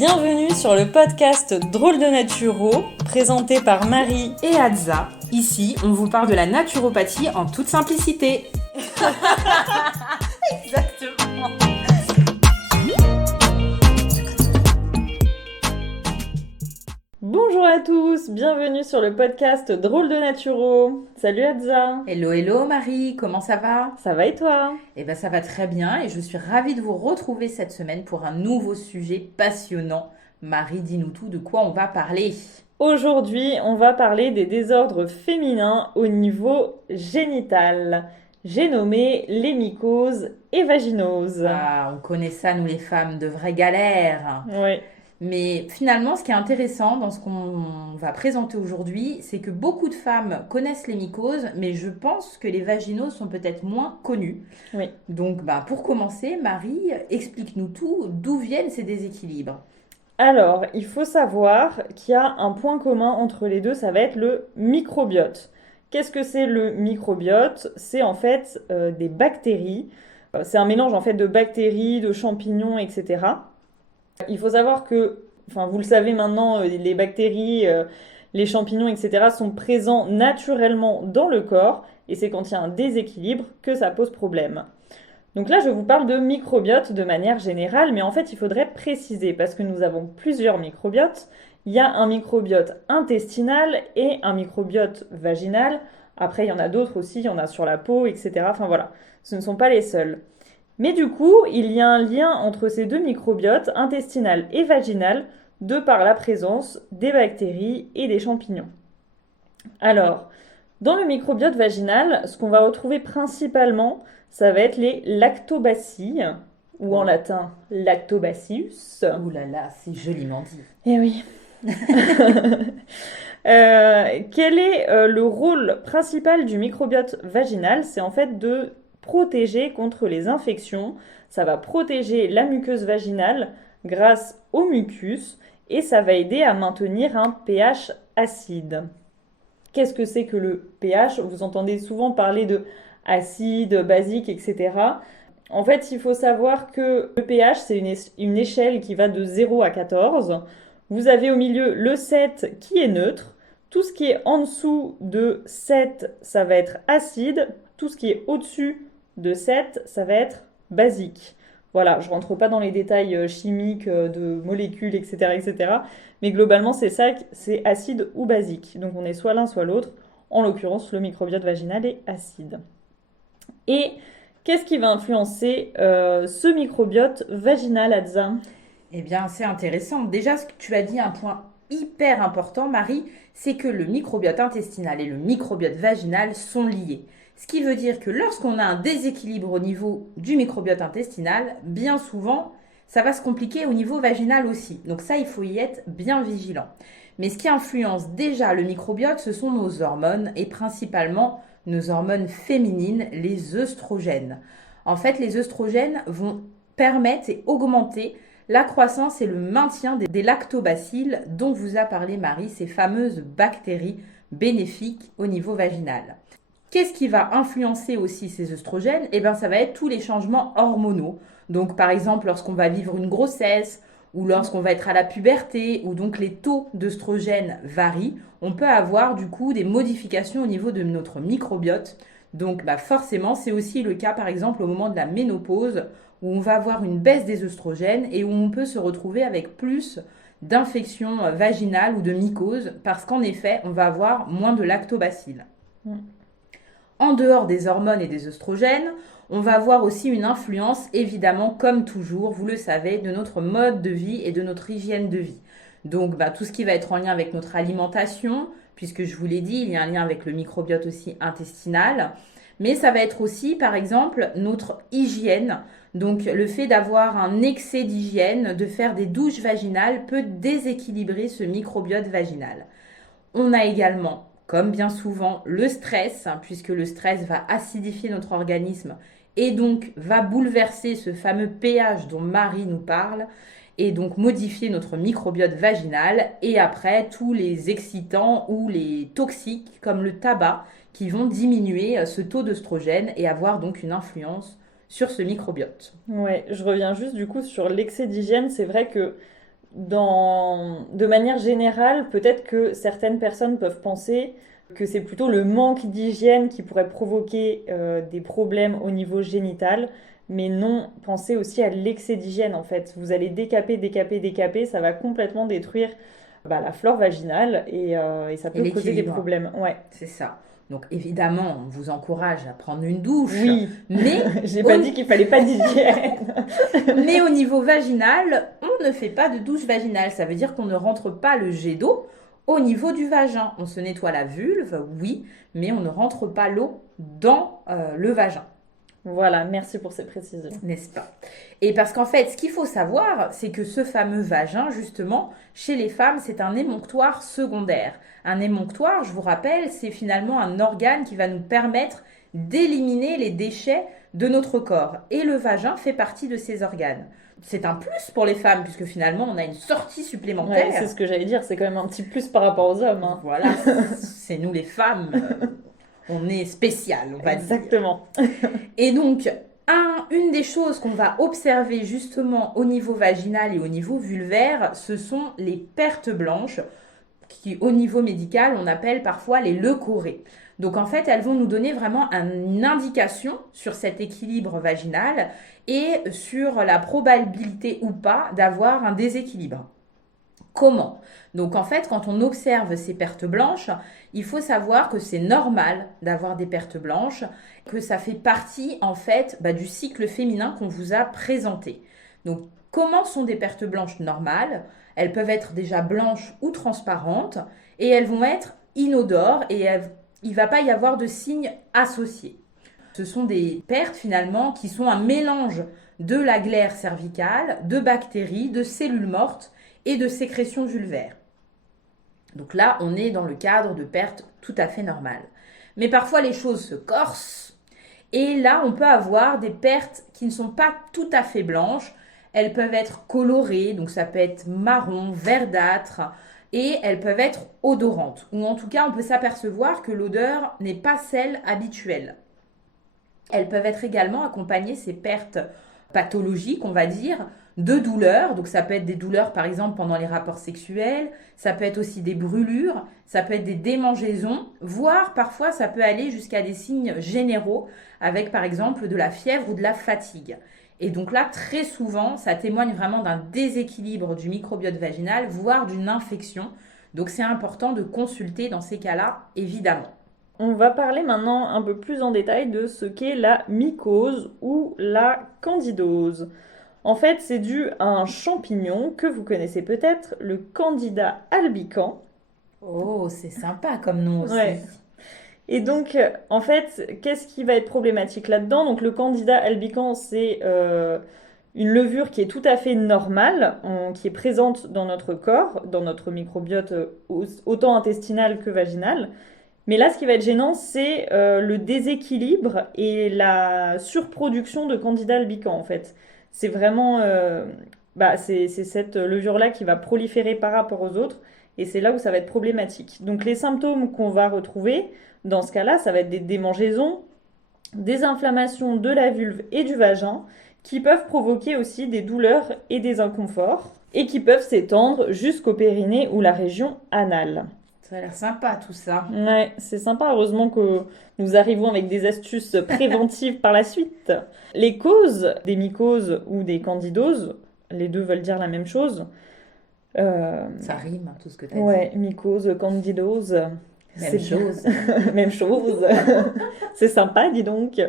Bienvenue sur le podcast Drôle de Naturo, présenté par Marie et Hadza. Ici, on vous parle de la naturopathie en toute simplicité. Exactement. Bonjour à tous, bienvenue sur le podcast Drôle de Naturo. Salut Hadza. Hello Marie, comment ça va? Ça va et toi? Eh ben ça va très bien et je suis ravie de vous retrouver cette semaine pour un nouveau sujet passionnant. Marie, dis-nous tout, de quoi on va parler? Aujourd'hui, on va parler des désordres féminins au niveau génital. J'ai nommé les mycoses et vaginoses. Ah, on connaît ça, nous les femmes, de vraies galères. Oui. Mais finalement, ce qui est intéressant dans ce qu'on va présenter aujourd'hui, c'est que beaucoup de femmes connaissent les mycoses, mais je pense que les vaginoses sont peut-être moins connues. Oui. Donc, pour commencer, Marie, explique-nous tout, d'où viennent ces déséquilibres? Alors, il faut savoir qu'il y a un point commun entre les deux, ça va être le microbiote. Qu'est-ce que c'est le microbiote? C'est en fait des bactéries. C'est un mélange en fait de bactéries, de champignons, etc. Il faut savoir que, vous le savez maintenant, les bactéries, les champignons, etc. sont présents naturellement dans le corps et c'est quand il y a un déséquilibre que ça pose problème. Donc là, je vous parle de microbiote de manière générale, mais en fait, il faudrait préciser parce que nous avons plusieurs microbiotes. Il y a un microbiote intestinal et un microbiote vaginal. Après, il y en a d'autres aussi, il y en a sur la peau, etc. Enfin voilà, ce ne sont pas les seuls. Mais du coup, il y a un lien entre ces deux microbiotes, intestinal et vaginal, de par la présence des bactéries et des champignons. Alors, dans le microbiote vaginal, ce qu'on va retrouver principalement, ça va être les lactobacilles, ou en latin lactobacillus. Ouh là là, c'est joliment dit. Eh oui. Quel est le rôle principal du microbiote vaginal? C'est en fait de protéger contre les infections. Ça va protéger la muqueuse vaginale grâce au mucus et ça va aider à maintenir un pH acide. Qu'est-ce que c'est que le pH? Vous entendez souvent parler de acide, basique, etc. En fait, il faut savoir que le pH, c'est une échelle qui va de 0 à 14. Vous avez au milieu le 7 qui est neutre. Tout ce qui est en dessous de 7, ça va être acide. Tout ce qui est au-dessus de 7, ça va être basique. Voilà, je ne rentre pas dans les détails chimiques de molécules, etc., etc. Mais globalement, c'est ça, c'est acide ou basique. Donc on est soit l'un, soit l'autre. En l'occurrence, le microbiote vaginal est acide. Et qu'est-ce qui va influencer ce microbiote vaginal, Hadza? Eh bien, c'est intéressant. Déjà, ce que tu as dit, un point hyper important, Marie, c'est que le microbiote intestinal et le microbiote vaginal sont liés. Ce qui veut dire que lorsqu'on a un déséquilibre au niveau du microbiote intestinal, bien souvent, ça va se compliquer au niveau vaginal aussi. Donc ça, il faut y être bien vigilant. Mais ce qui influence déjà le microbiote, ce sont nos hormones et principalement nos hormones féminines, les œstrogènes. En fait, les œstrogènes vont permettre et augmenter la croissance et le maintien des lactobacilles dont vous a parlé Marie, ces fameuses bactéries bénéfiques au niveau vaginal. Qu'est-ce qui va influencer aussi ces œstrogènes? Eh bien, ça va être tous les changements hormonaux. Donc, par exemple, lorsqu'on va vivre une grossesse ou lorsqu'on va être à la puberté, où donc les taux d'œstrogènes varient, on peut avoir du coup des modifications au niveau de notre microbiote. Donc, forcément, c'est aussi le cas, par exemple, au moment de la ménopause, où on va avoir une baisse des œstrogènes et où on peut se retrouver avec plus d'infections vaginales ou de mycoses, parce qu'en effet, on va avoir moins de lactobacilles. En dehors des hormones et des œstrogènes, on va avoir aussi une influence, évidemment, comme toujours, vous le savez, de notre mode de vie et de notre hygiène de vie. Donc, tout ce qui va être en lien avec notre alimentation, puisque je vous l'ai dit, il y a un lien avec le microbiote aussi intestinal. Mais ça va être aussi, par exemple, notre hygiène. Donc, le fait d'avoir un excès d'hygiène, de faire des douches vaginales, peut déséquilibrer ce microbiote vaginal. On a également, comme bien souvent, le stress, puisque le stress va acidifier notre organisme et donc va bouleverser ce fameux pH dont Marie nous parle et donc modifier notre microbiote vaginal. Et après, tous les excitants ou les toxiques comme le tabac qui vont diminuer ce taux d'œstrogène et avoir donc une influence sur ce microbiote. Ouais, je reviens juste du coup sur l'excès d'hygiène. C'est vrai que de manière générale, peut-être que certaines personnes peuvent penser que c'est plutôt le manque d'hygiène qui pourrait provoquer des problèmes au niveau génital. Mais non, pensez aussi à l'excès d'hygiène en fait. Vous allez décaper, décaper, décaper, ça va complètement détruire la flore vaginale et ça Et peut causer des l'équilibre, problèmes. Ouais. c'est ça. Donc évidemment, on vous encourage à prendre une douche, Oui, mais j'ai au, pas dit qu'il fallait pas d'hygiène. mais au niveau vaginal, on ne fait pas de douche vaginale. Ça veut dire qu'on ne rentre pas le jet d'eau au niveau du vagin. On se nettoie la vulve, oui, mais on ne rentre pas l'eau dans le vagin. Voilà, merci pour ces précisions. N'est-ce pas? Et parce qu'en fait, ce qu'il faut savoir, c'est que ce fameux vagin, justement, chez les femmes, c'est un émonctoire secondaire. Un émonctoire, je vous rappelle, c'est finalement un organe qui va nous permettre d'éliminer les déchets de notre corps. Et le vagin fait partie de ces organes. C'est un plus pour les femmes, puisque finalement, on a une sortie Ouais, c'est supplémentaire. ce que j'allais dire, c'est quand même un petit plus par rapport aux hommes, hein. Voilà, c'est nous les femmes, on est spécial, on va dire. Exactement. Et donc, une des choses qu'on va observer justement au niveau vaginal et au niveau vulvaire, ce sont les pertes blanches, qui au niveau médical, on appelle parfois les leucorrhées. Donc en fait, elles vont nous donner vraiment une indication sur cet équilibre vaginal et sur la probabilité ou pas d'avoir un déséquilibre. Comment? Donc en fait, quand on observe ces pertes blanches, il faut savoir que c'est normal d'avoir des pertes blanches, que ça fait partie en fait du cycle féminin qu'on vous a présenté. Donc comment sont des pertes blanches normales? Elles peuvent être déjà blanches ou transparentes et elles vont être inodores et il ne va pas y avoir de signes associés. Ce sont des pertes finalement qui sont un mélange de la glaire cervicale, de bactéries, de cellules mortes et de sécrétions vulvaires. Donc là, on est dans le cadre de pertes tout à fait normales. Mais parfois, les choses se corsent et là, on peut avoir des pertes qui ne sont pas tout à fait blanches. Elles peuvent être colorées, donc ça peut être marron, verdâtre, et elles peuvent être odorantes. Ou en tout cas, on peut s'apercevoir que l'odeur n'est pas celle habituelle. Elles peuvent être également accompagnées, ces pertes pathologiques, on va dire, de douleurs. Donc ça peut être des douleurs par exemple pendant les rapports sexuels, ça peut être aussi des brûlures, ça peut être des démangeaisons, voire parfois ça peut aller jusqu'à des signes généraux avec par exemple de la fièvre ou de la fatigue. Et donc là, très souvent, ça témoigne vraiment d'un déséquilibre du microbiote vaginal, voire d'une infection. Donc c'est important de consulter dans ces cas-là, évidemment. On va parler maintenant un peu plus en détail de ce qu'est la mycose ou la candidose. En fait, c'est dû à un champignon que vous connaissez peut-être, le Candida albicans. Oh, c'est sympa comme nom aussi. Ouais. Et donc, en fait, qu'est-ce qui va être problématique là-dedans? Donc, le Candida albicans, c'est une levure qui est tout à fait normale, qui est présente dans notre corps, dans notre microbiote autant intestinal que vaginal. Mais là, ce qui va être gênant, c'est le déséquilibre et la surproduction de Candida albicans, en fait. C'est vraiment, c'est cette levure-là qui va proliférer par rapport aux autres, et c'est là où ça va être problématique. Donc les symptômes qu'on va retrouver, dans ce cas-là, ça va être des démangeaisons, des inflammations de la vulve et du vagin, qui peuvent provoquer aussi des douleurs et des inconforts, et qui peuvent s'étendre jusqu'au périnée ou la région anale. Ça a l'air sympa tout ça. Ouais, c'est sympa. Heureusement que nous arrivons avec des astuces préventives par la suite. Les causes des mycoses ou des candidoses, les deux veulent dire la même chose. Ça rime, hein, tout ce que tu as Ouais, mycose, candidose. Même chose. Même chose. C'est sympa, dis donc.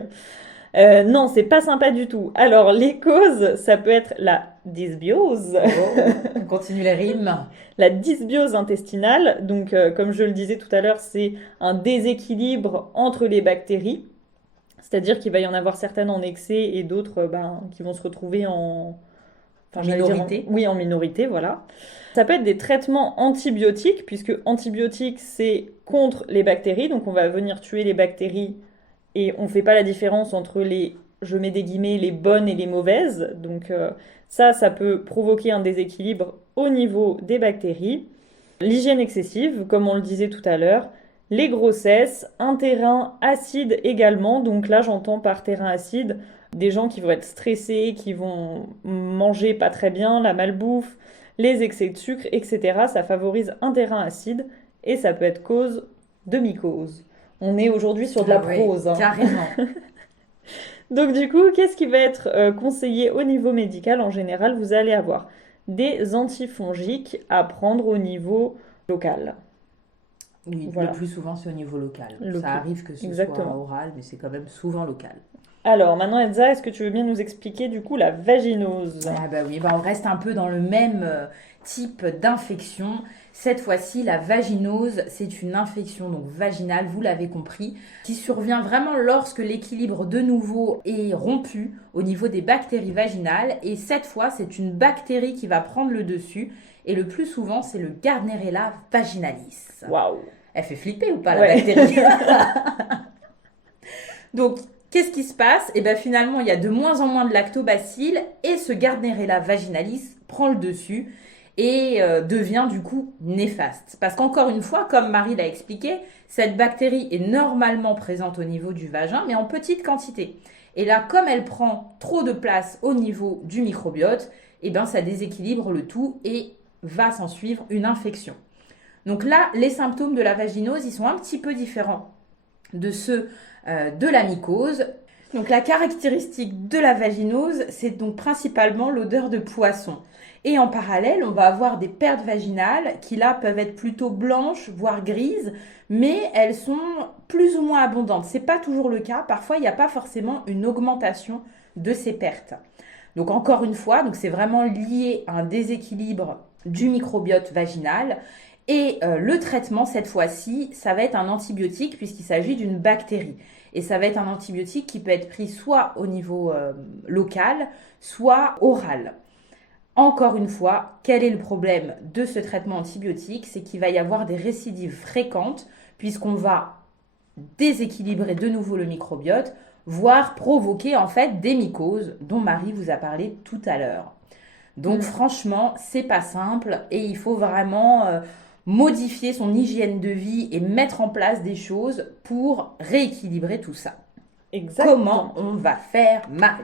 Non, c'est pas sympa du tout. Alors, les causes, ça peut être la dysbiose. Oh, on continue les rimes. La dysbiose intestinale, donc comme je le disais tout à l'heure, c'est un déséquilibre entre les bactéries, c'est-à-dire qu'il va y en avoir certaines en excès et d'autres qui vont se retrouver en... Minorité. Oui, en minorité, voilà. Ça peut être des traitements antibiotiques, puisque antibiotiques, c'est contre les bactéries, donc on va venir tuer les bactéries et on ne fait pas la différence entre les, je mets des guillemets, les bonnes et les mauvaises. Donc ça peut provoquer un déséquilibre au niveau des bactéries. L'hygiène excessive, comme on le disait tout à l'heure. Les grossesses, un terrain acide également. Donc là, j'entends par terrain acide des gens qui vont être stressés, qui vont manger pas très bien, la malbouffe, les excès de sucre, etc. Ça favorise un terrain acide et ça peut être cause de mycose. On est aujourd'hui sur de la Ah oui, prose, hein. carrément. Donc du coup, qu'est-ce qui va être conseillé au niveau médical? En général, vous allez avoir des antifongiques à prendre au niveau local. Oui, le Voilà, plus souvent, c'est au niveau local. le Ça plus. arrive que ce soit Exactement. oral, mais c'est quand même souvent local. Alors maintenant, Elsa, est-ce que tu veux bien nous expliquer du coup la vaginose? Ah bah oui, bah on reste un peu dans le même type d'infection. Cette fois-ci, la vaginose, c'est une infection donc vaginale, vous l'avez compris, qui survient vraiment lorsque l'équilibre de nouveau est rompu au niveau des bactéries vaginales. Et cette fois, c'est une bactérie qui va prendre le dessus. Et le plus souvent, c'est le Gardnerella vaginalis. Waouh! Elle fait flipper ou pas la Ouais. bactérie? Donc, qu'est-ce qui se passe? Et bien finalement, il y a de moins en moins de lactobacilles et ce Gardnerella vaginalis prend le dessus et devient du coup néfaste. Parce qu'encore une fois, comme Marie l'a expliqué, cette bactérie est normalement présente au niveau du vagin, mais en petite quantité. Et là, comme elle prend trop de place au niveau du microbiote, et ben ça déséquilibre le tout et va s'en suivre une infection. Donc là, les symptômes de la vaginose, ils sont un petit peu différents de ceux de la mycose. Donc la caractéristique de la vaginose, c'est donc principalement l'odeur de poisson. Et en parallèle, on va avoir des pertes vaginales qui là peuvent être plutôt blanches, voire grises, mais elles sont plus ou moins abondantes. C'est pas toujours le cas. Parfois, il n'y a pas forcément une augmentation de ces pertes. Donc encore une fois, donc c'est vraiment lié à un déséquilibre du microbiote vaginal. Et le traitement, cette fois-ci, ça va être un antibiotique puisqu'il s'agit d'une bactérie. Et ça va être un antibiotique qui peut être pris soit au niveau local, soit oral. Encore une fois, quel est le problème de ce traitement antibiotique? C'est qu'il va y avoir des récidives fréquentes puisqu'on va déséquilibrer de nouveau le microbiote, voire provoquer en fait des mycoses dont Marie vous a parlé tout à l'heure. Donc franchement, c'est pas simple et il faut vraiment modifier son hygiène de vie et mettre en place des choses pour rééquilibrer tout ça. Comment Exactement. on va faire, Marie?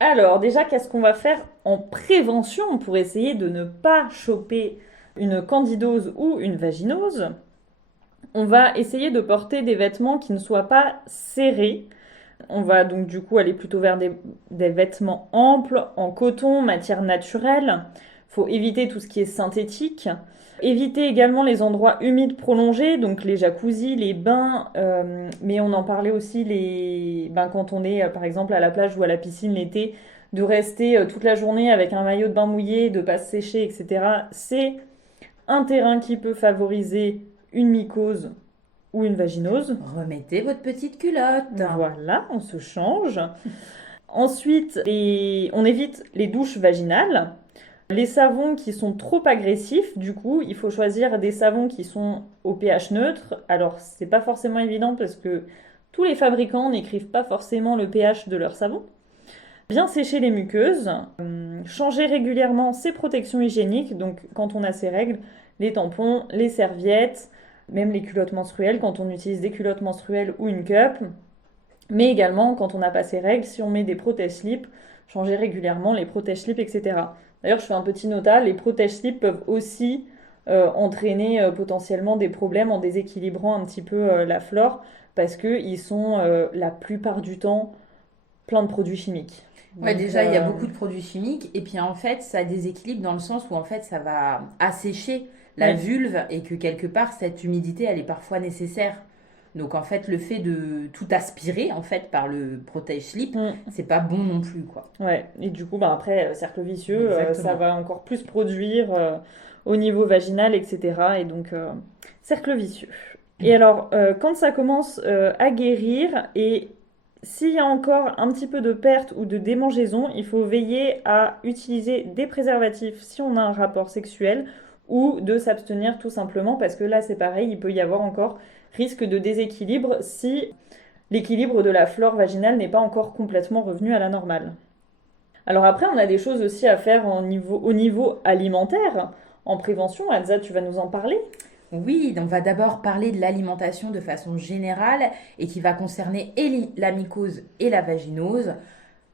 Alors déjà, qu'est-ce qu'on va faire en prévention pour essayer de ne pas choper une candidose ou une vaginose? On va essayer de porter des vêtements qui ne soient pas serrés. On va donc du coup aller plutôt vers des vêtements amples, en coton, matière naturelle. Il faut éviter tout ce qui est synthétique. Éviter également les endroits humides prolongés, donc les jacuzzis, les bains, mais on en parlait aussi les bains quand on est par exemple à la plage ou à la piscine l'été, de rester toute la journée avec un maillot de bain mouillé, de pas se sécher, etc. C'est un terrain qui peut favoriser une mycose ou une vaginose. Remettez votre petite culotte. Voilà, on se change. Ensuite, on évite les douches vaginales. Les savons qui sont trop agressifs, du coup, il faut choisir des savons qui sont au pH neutre. Alors, c'est pas forcément évident parce que tous les fabricants n'écrivent pas forcément le pH de leur savon. Bien sécher les muqueuses, changer régulièrement ses protections hygiéniques, donc quand on a ses règles, les tampons, les serviettes, même les culottes menstruelles quand on utilise des culottes menstruelles ou une cup, mais également quand on n'a pas ses règles, si on met des protège-slips, changer régulièrement les protège-slips, etc. D'ailleurs, je fais un petit nota, les protège-slips peuvent aussi entraîner potentiellement des problèmes en déséquilibrant un petit peu la flore, parce qu'ils sont la plupart du temps pleins de produits chimiques. Ouais, Donc, déjà, il y a beaucoup de produits chimiques et puis en fait, ça déséquilibre dans le sens où en fait, ça va assécher la ouais. vulve et que quelque part, cette humidité, elle est parfois nécessaire. Donc en fait, le fait de tout aspirer en fait par le protège-slip, Mm. c'est pas bon non plus quoi. Ouais, et du coup, bah après, cercle vicieux, ça Exactement. va encore plus produire au niveau vaginal, etc. Et donc, cercle vicieux. Et alors, quand ça commence à guérir, et s'il y a encore un petit peu de perte ou de démangeaison, il faut veiller à utiliser des préservatifs si on a un rapport sexuel ou de s'abstenir tout simplement parce que là, c'est pareil, il peut y avoir encore risque de déséquilibre si l'équilibre de la flore vaginale n'est pas encore complètement revenu à la normale. Alors après, on a des choses aussi à faire au niveau alimentaire, en prévention. Elsa, tu vas nous en parler? Oui, on va d'abord parler de l'alimentation de façon générale et qui va concerner et la mycose et la vaginose.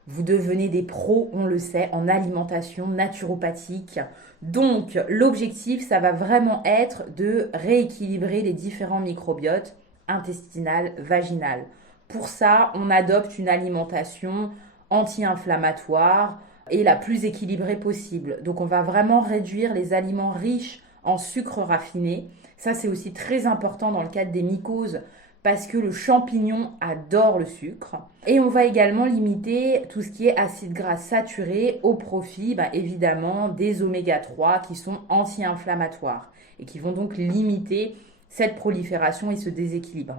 Vous devenez des pros, on le sait, en alimentation naturopathique. Donc, l'objectif, ça va vraiment être de rééquilibrer les différents microbiotes intestinal, vaginal. Pour ça, on adopte une alimentation anti-inflammatoire et la plus équilibrée possible. Donc, on va vraiment réduire les aliments riches en sucre raffiné. Ça, c'est aussi très important dans le cadre des mycoses parce que le champignon adore le sucre. Et on va également limiter tout ce qui est acides gras saturés au profit, évidemment, des oméga 3 qui sont anti-inflammatoires et qui vont donc limiter cette prolifération et ce déséquilibre.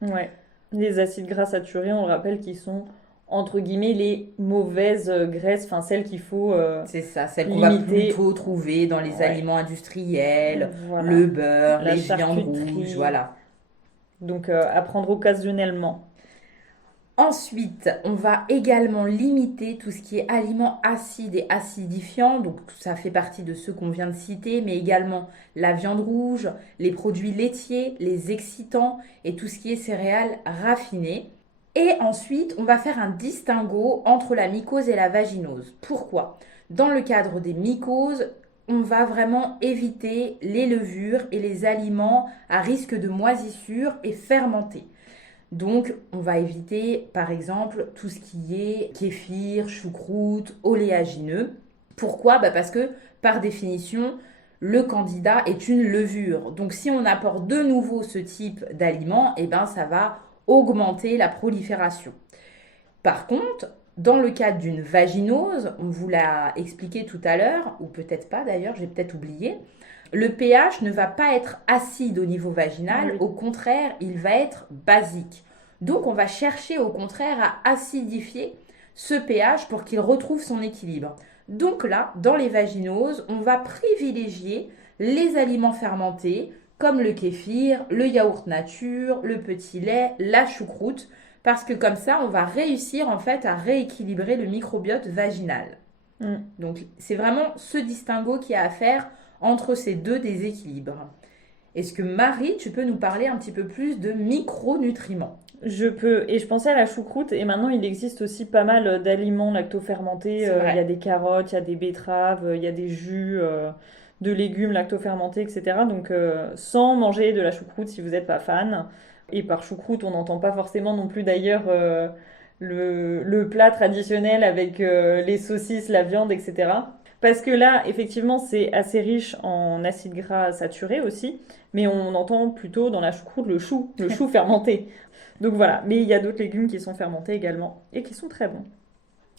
Ouais. Les acides gras saturés, on le rappelle, qui sont entre guillemets les mauvaises graisses, enfin celles qu'il faut C'est ça, celle qu'on va limiter. plutôt trouver dans les Ouais. aliments industriels, Voilà. le beurre, La les viandes charcuterie. rouges, voilà. Donc à prendre occasionnellement. Ensuite, on va également limiter tout ce qui est aliments acides et acidifiants. Donc, ça fait partie de ceux qu'on vient de citer, mais également la viande rouge, les produits laitiers, les excitants et tout ce qui est céréales raffinées. Et ensuite, on va faire un distinguo entre la mycose et la vaginose. Pourquoi? Dans le cadre des mycoses, on va vraiment éviter les levures et les aliments à risque de moisissure et fermentés. Donc, on va éviter, par exemple, tout ce qui est kéfir, choucroute, oléagineux. Pourquoi? Parce que, par définition, le candidat est une levure. Donc, si on apporte de nouveau ce type d'aliment, ça va augmenter la prolifération. Par contre, dans le cadre d'une vaginose, on vous l'a expliqué tout à l'heure, ou peut-être pas d'ailleurs, j'ai peut-être oublié, le pH ne va pas être acide au niveau vaginal, Oui. au contraire, il va être basique. Donc on va chercher au contraire à acidifier ce pH pour qu'il retrouve son équilibre. Donc là, dans les vaginoses, on va privilégier les aliments fermentés comme le kéfir, le yaourt nature, le petit lait, la choucroute, parce que comme ça, on va réussir en fait à rééquilibrer le microbiote vaginal. Mm. Donc c'est vraiment ce distinguo qu'il y a à faire entre ces deux déséquilibres. Est-ce que Marie, tu peux nous parler un petit peu plus de micronutriments? Je peux, et je pensais à la choucroute, et maintenant il existe aussi pas mal d'aliments lactofermentés. C'est vrai. Il y a des carottes, il y a des betteraves, il y a des jus de légumes lactofermentés, etc. Donc sans manger de la choucroute si vous n'êtes pas fan. Et par choucroute, on n'entend pas forcément non plus d'ailleurs le plat traditionnel avec les saucisses, la viande, etc. Parce que là, effectivement, c'est assez riche en acides gras saturés aussi, mais on entend plutôt dans la choucroute le chou fermenté. Donc voilà, mais il y a d'autres légumes qui sont fermentés également et qui sont très bons.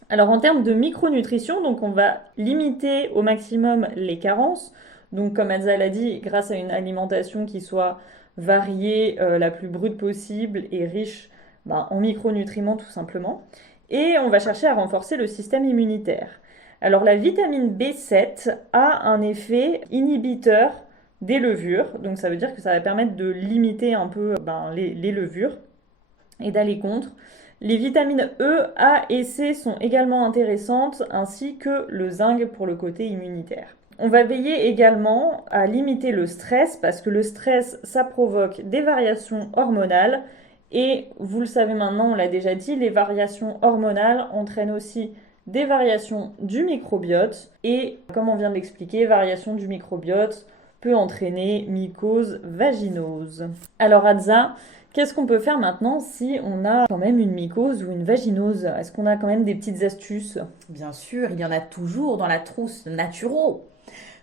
Alors en termes de micronutrition, donc on va limiter au maximum les carences. Donc comme Elsa l'a dit, grâce à une alimentation qui soit variée, la plus brute possible et riche en micronutriments tout simplement. Et on va chercher à renforcer le système immunitaire. Alors la vitamine B7 a un effet inhibiteur des levures, donc ça veut dire que ça va permettre de limiter un peu les levures et d'aller contre. Les vitamines E, A et C sont également intéressantes, ainsi que le zinc pour le côté immunitaire. On va veiller également à limiter le stress, parce que le stress, ça provoque des variations hormonales. Et vous le savez maintenant, on l'a déjà dit, les variations hormonales entraînent aussi des variations du microbiote. Et comme on vient de l'expliquer, variation du microbiote peut entraîner mycose vaginose. Alors Adza, qu'est-ce qu'on peut faire maintenant si on a quand même une mycose ou une vaginose? Est-ce qu'on a quand même des petites astuces? Bien sûr, il y en a toujours dans la trousse naturo.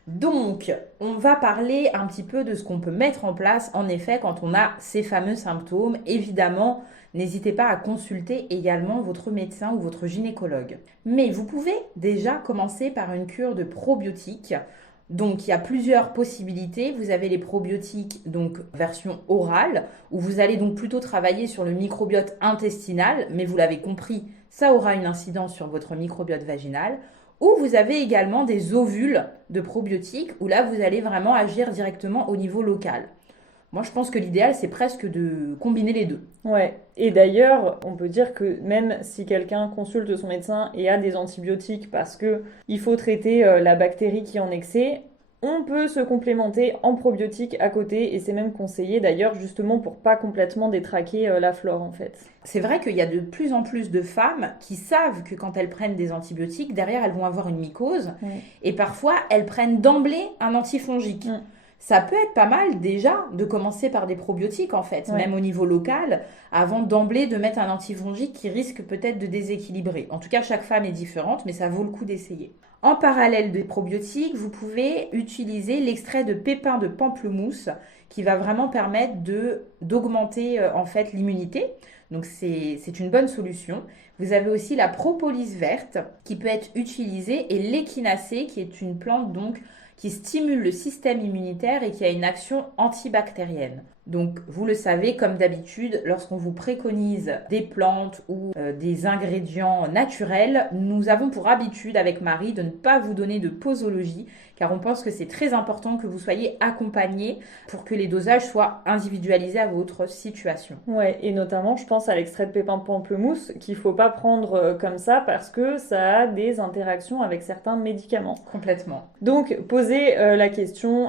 Donc, on va parler un petit peu de ce qu'on peut mettre en place, en effet, quand on a ces fameux symptômes. Évidemment, n'hésitez pas à consulter également votre médecin ou votre gynécologue. Mais vous pouvez déjà commencer par une cure de probiotiques. Donc, il y a plusieurs possibilités. Vous avez les probiotiques, donc version orale, où vous allez donc plutôt travailler sur le microbiote intestinal, mais vous l'avez compris, ça aura une incidence sur votre microbiote vaginal. Ou vous avez également des ovules de probiotiques, où là, vous allez vraiment agir directement au niveau local. Moi, je pense que l'idéal, c'est presque de combiner les deux. Ouais, et d'ailleurs, on peut dire que même si quelqu'un consulte son médecin et a des antibiotiques parce que il faut traiter la bactérie qui est en excès, on peut se complémenter en probiotiques à côté et c'est même conseillé d'ailleurs justement pour pas complètement détraquer la flore en fait. C'est vrai qu'il y a de plus en plus de femmes qui savent que quand elles prennent des antibiotiques, derrière elles vont avoir une mycose et parfois elles prennent d'emblée un antifongique. Ça peut être pas mal déjà de commencer par des probiotiques en fait, même au niveau local, avant d'emblée de mettre un antifongique qui risque peut-être de déséquilibrer. En tout cas, chaque femme est différente, mais ça vaut le coup d'essayer. En parallèle des probiotiques, vous pouvez utiliser l'extrait de pépins de pamplemousse qui va vraiment permettre d'augmenter en fait l'immunité. Donc c'est une bonne solution. Vous avez aussi la propolis verte qui peut être utilisée et l'échinacée qui est une plante donc qui stimule le système immunitaire et qui a une action antibactérienne. Donc, vous le savez, comme d'habitude, lorsqu'on vous préconise des plantes ou des ingrédients naturels, nous avons pour habitude avec Marie de ne pas vous donner de posologie, car on pense que c'est très important que vous soyez accompagné pour que les dosages soient individualisés à votre situation. Ouais, et notamment, je pense à l'extrait de pépins de pamplemousse qu'il faut pas prendre comme ça parce que ça a des interactions avec certains médicaments. Complètement. Donc, posez la question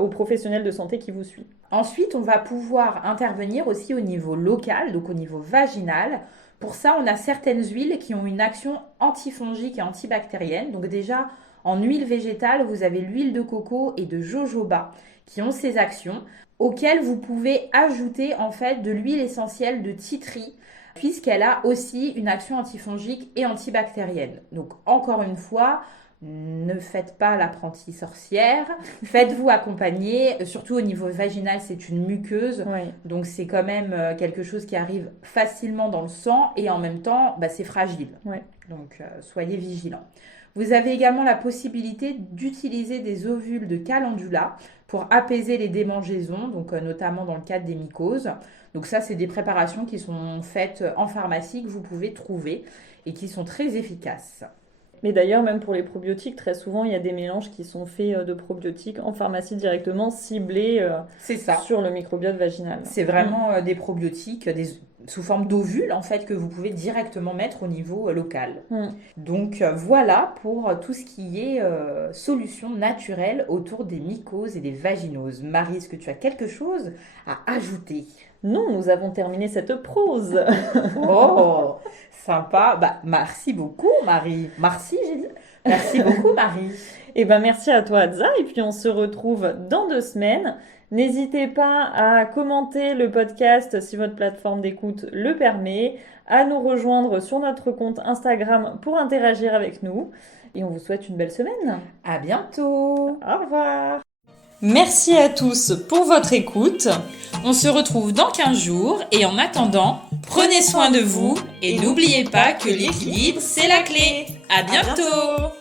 au professionnel de santé qui vous suit. Ensuite, on va pouvoir intervenir aussi au niveau local, donc au niveau vaginal. Pour ça, on a certaines huiles qui ont une action antifongique et antibactérienne. Donc déjà, en huile végétale, vous avez l'huile de coco et de jojoba qui ont ces actions, auxquelles vous pouvez ajouter en fait de l'huile essentielle de titri, puisqu'elle a aussi une action antifongique et antibactérienne. Donc encore une fois, ne faites pas l'apprentie sorcière, faites-vous accompagner, surtout au niveau vaginal, c'est une muqueuse, donc c'est quand même quelque chose qui arrive facilement dans le sang et en même temps, c'est fragile. Donc soyez vigilants. Vous avez également la possibilité d'utiliser des ovules de calendula pour apaiser les démangeaisons, donc notamment dans le cadre des mycoses. Donc ça, c'est des préparations qui sont faites en pharmacie que vous pouvez trouver et qui sont très efficaces. Mais d'ailleurs, même pour les probiotiques, très souvent, il y a des mélanges qui sont faits de probiotiques en pharmacie directement, ciblés sur le microbiote vaginal. C'est vraiment des probiotiques sous forme d'ovules, en fait, que vous pouvez directement mettre au niveau local. Donc, voilà pour tout ce qui est solution naturelle autour des mycoses et des vaginoses. Marie, est-ce que tu as quelque chose à ajouter ? Non, nous avons terminé cette prose. Oh, sympa. Merci beaucoup, Marie. Merci, j'ai dit. Merci beaucoup, Marie. Et merci à toi, Adza. Et puis, on se retrouve dans 2 semaines. N'hésitez pas à commenter le podcast si votre plateforme d'écoute le permet, à nous rejoindre sur notre compte Instagram pour interagir avec nous. Et on vous souhaite une belle semaine. À bientôt. Au revoir. Merci à tous pour votre écoute. On se retrouve dans 15 jours et en attendant, prenez soin de vous et n'oubliez pas que l'équilibre, c'est la clé. À bientôt.